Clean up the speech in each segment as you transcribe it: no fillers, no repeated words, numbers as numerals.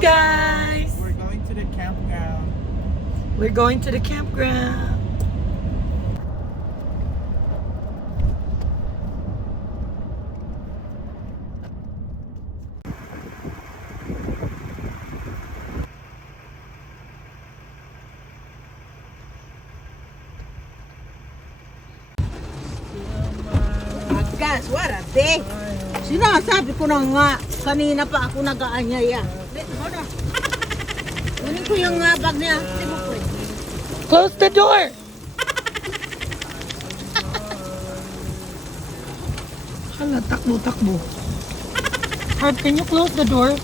guys! We're going to the campground. We're going to the campground. Guys, what a day! Sinasabi ko na nga, kanina pa ako nag-aanyaya. Hold on. Kunin ko yung bag niya. Close the door! Hala, takbo. Harp, can you close the door?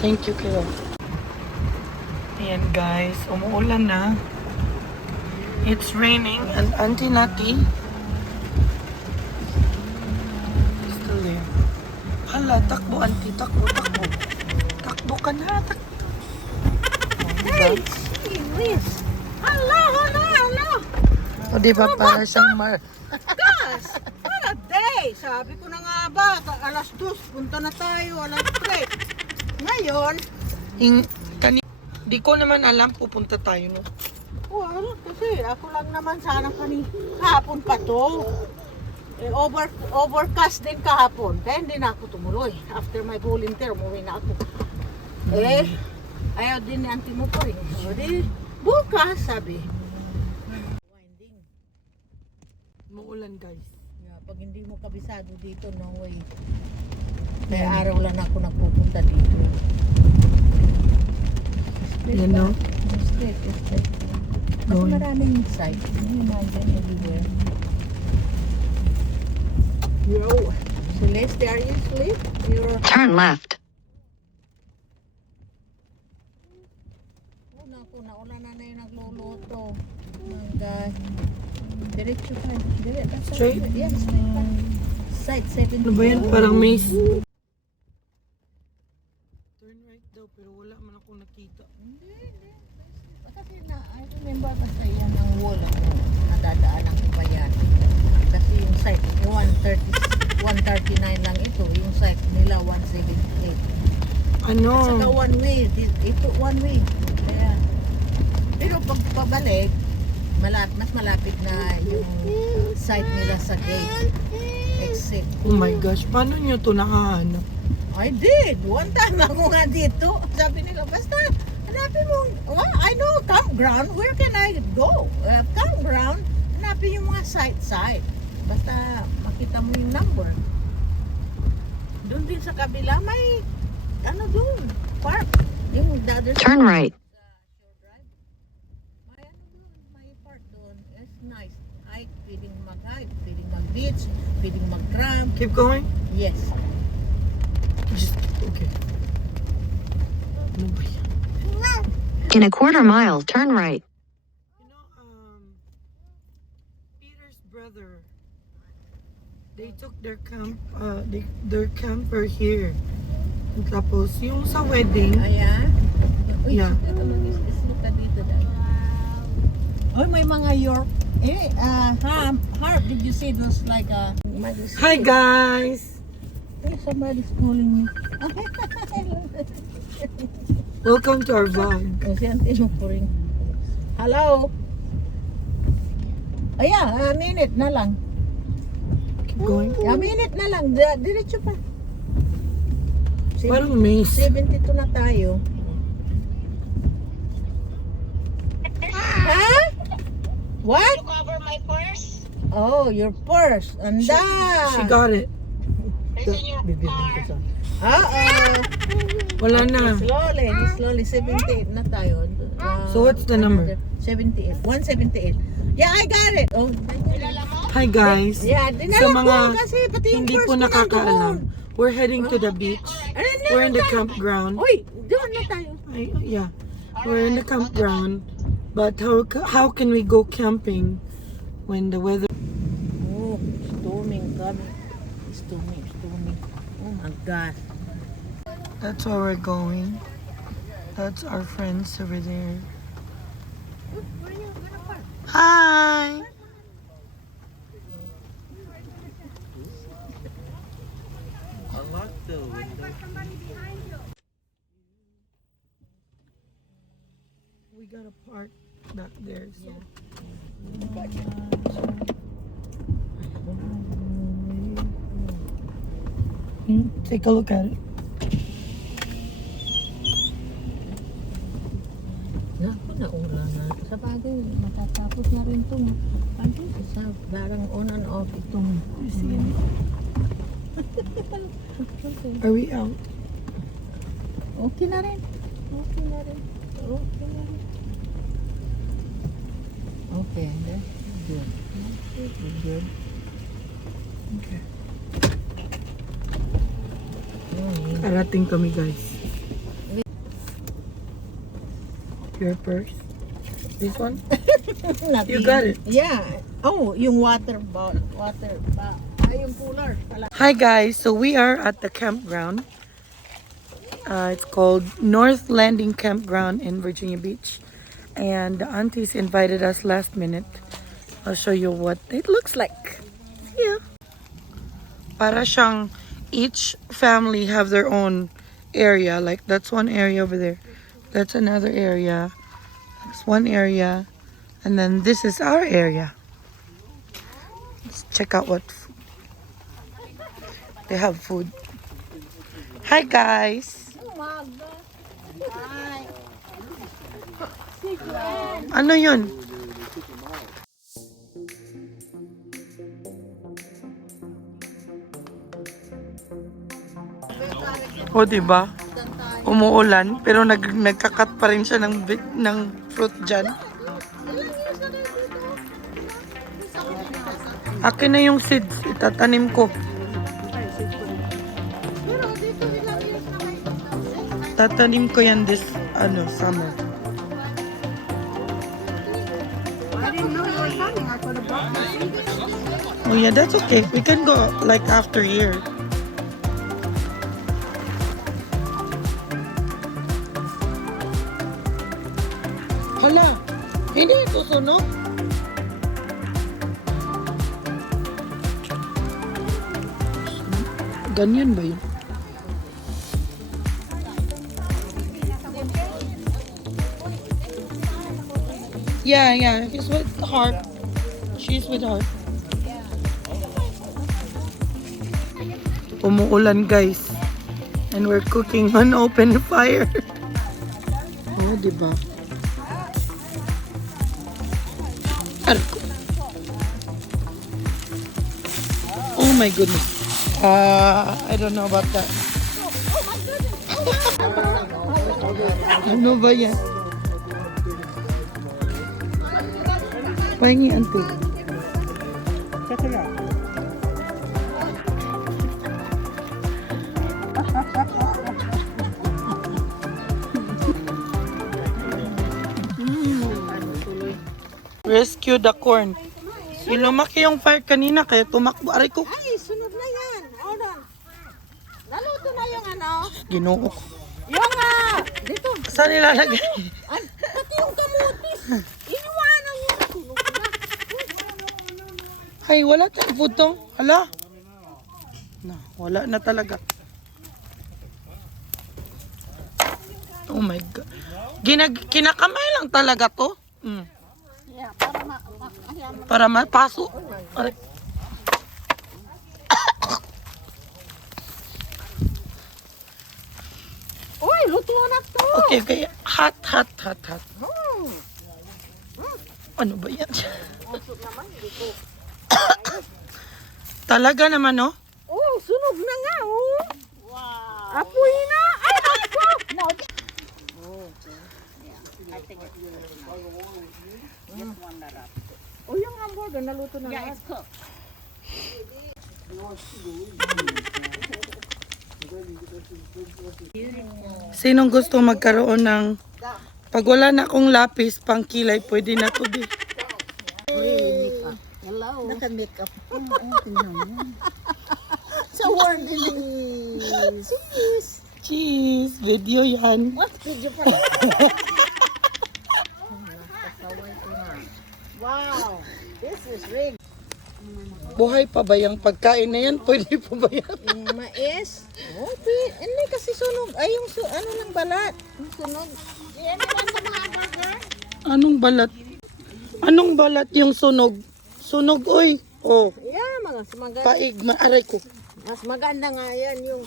Thank you, Kira. Ayan guys, umuulan na. It's raining and Auntie Naki is still there. Hala, takbo Auntie, takbo. Takbo ka na, takbo. Hey, Miss! Hello! O diba para siyang Guys, what a day! Sabi ko na nga ba, alas 2, punta na tayo, alas 3. Ngayon, di ko naman alam pupunta tayo, no? well, kasi ako lang naman sana kahapon pa to. Overcast din kahapon. Kaya hindi na ako tumuloy. After my volunteer, umuwi na ako. Ayaw din ni auntie mo pa rin. So, bukas, sabi. Winding. Muulan, guys. Yeah, pag hindi mo kabisado dito, no way. Kaya araw lang ako nagpupunta dito. You know? Straight. Mas maraming site. Imagine everywhere. Yo, Celeste, are you asleep? Turn left. Nauna na yung nagluluto. Diretso pa. Straight? Yes, straight pa. Site 70. Ano ba yan? Parang maze. Turn right daw, pero wala man ako nakita. Hindi. Kasi I remember basta yan ang wall nadadaanan ko pa yan. Kasi yung site 139 lang ito. Yung site nila 178. Ano? At saka one way. Ito one way. Kaya, pero pag pabalik, mas malapit na yung site nila sa gate. Exit. Oh my gosh, paano nyo ito nakahanap? I did. One time ako nga dito. Sabi nila, basta hanapin mo, I know campground. Where can I go? Campground, hanapin yung mga site. Basta makita mo yung number. Doon din sa kabila, may doon, park. Yung the other Turn right. May park doon. It's nice. Hike, pwedeng mag-hike, pwedeng mag-beach, pwedeng mag-tram. Keep going? Yes. Okay. Ano ba yan? In a quarter mile, turn right. You know, Peter's brother, they took their camper here. Tapos, yung sa wedding, Ayan. Uy, yeah. Look dito dahil. Oh, may mga York. Harp, did you see those like Hi guys! Somebody's calling me. Welcome to our vlog. Hello? Ayan, a minute na lang. Keep going. A minute na lang. Diretso pa. Parang maze. 72 na tayo. Ha? What? To cover my purse. Oh, your purse. Anda. She got it. It's in your car. Wala na. Slowly. 78 na tayo. So what's the number? 78. 178. Yeah, I got it. Oh. Hi guys. Yeah, Sa dinala mga ko kasi pati yung hindi purse po ko nakakaalam, nandoon. we're heading to the beach. We're in the campground. Uy, doon na tayo. Yeah, we're in the campground. But how can we go camping when the weather? Oh, storming coming. Storming. Oh my God. That's where we're going. That's our friends over there. Where are you gonna park? Hi. we got a park back there. So. Take a look at it. Naku, naula na. Sa bagay, matatapos na rin itong sa barang on and off itong. You see it? Are we out? Okay na rin. Okay na rin. Okay na rin. Okay, that's good. That's good. Okay. Karating kami, guys. Your purse? This one? You got it. Yeah. Oh, yung water bottle. Yung cooler. Hi guys, so we are at the campground. It's called North Landing Campground in Virginia Beach. And the aunties invited us last minute. I'll show you what it looks like. Yeah. Para siyang each family have their own area. Like that's one area over there. That's another area. That's one area. And then this is our area. Let's check out what they have food. Hi guys. Ano yun? O diba? Umuulan pero nagkakat pa rin siya ng fruit dyan. Akin na yung seeds, itatanim ko. Tatanim ko yan this summer. Oh yeah, that's okay. We can go like after here. Hala, hindi ito sunog. Ganyan ba yun? Yeah, he's with Harp. She's with Harp. Umuulan guys. And we're cooking on open fire. Oh, diba? Arko. Oh my goodness. I don't know about that. Ano ba yan? Pahingi, auntie. Rescue the corn. Lumaki yung fire kanina kaya tumakbo. Aray ko. Ay, sunod na yan. Hold on. Naluto na yung ano. Ginoo. Yung dito. Saan nilalagay? Pati yung kamutis. Iniwanan mo na. Sunog na. Ay, wala tayong food tong. Hala. No, wala na talaga. Oh my God. Kinakamay lang talaga to. Yeah, para mapaso. Aray. Uy, luto na to. Okay. Hot. Ano ba yan? Talaga naman, no? Oh, sunog na nga, oh. Wow. Apoy na. Ay, ako. No. Oh, yeah. I think it's just one that up. Oh, yung hamburger, naluto na. Yeah, it's cooked. Sinong gusto magkaroon ng pag wala na akong lapis pang kilay, pwede na to di. Hello. Naka-makeup. So warm din. Cheese. Video yan. What video pa? Wow. This is rigged. Buhay pa ba yung pagkain na yan? Pwede pa ba yan? Yung mais. Okay. Hindi kasi sunog. Ay, yung ano ng balat. Yung sunog. Yan naman sa mga burger. Anong balat? Anong balat yung sunog? Sunog, oy. Oh, Yeah, mas maganda. paig, maaray ko. Mas maganda nga yan yung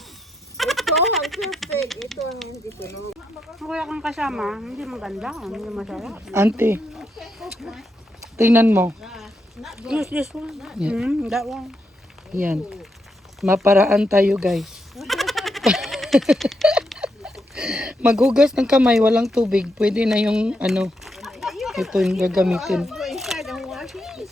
ito ang perfect. Ito ang hindi tunog. Kaya kung kasama, hindi maganda, hindi masaya. Auntie, tingnan mo. Use this one. That one. Yan. Maparaan tayo, guys. Maghugas ng kamay, walang tubig. Pwede na yung ano, ito yung gagamitin. Go inside and wash it.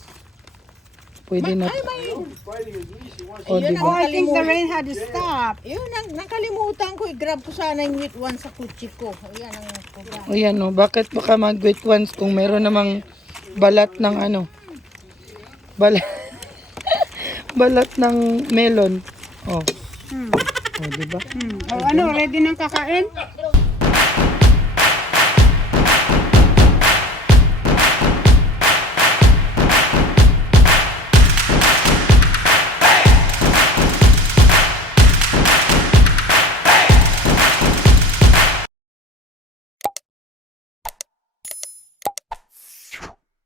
Pwede na. O, Yun diba? Oh, I think the rain had to stop. Yun, nakalimutan ko. I-grab ko sana yung wheat one sa kutsi ko. Ayan ang program. O yan, o. Bakit baka mag-wet ones kung meron namang balat ng ano? Balat. Balat ng melon. O. O, diba? Oh, ano, ready nang kakain?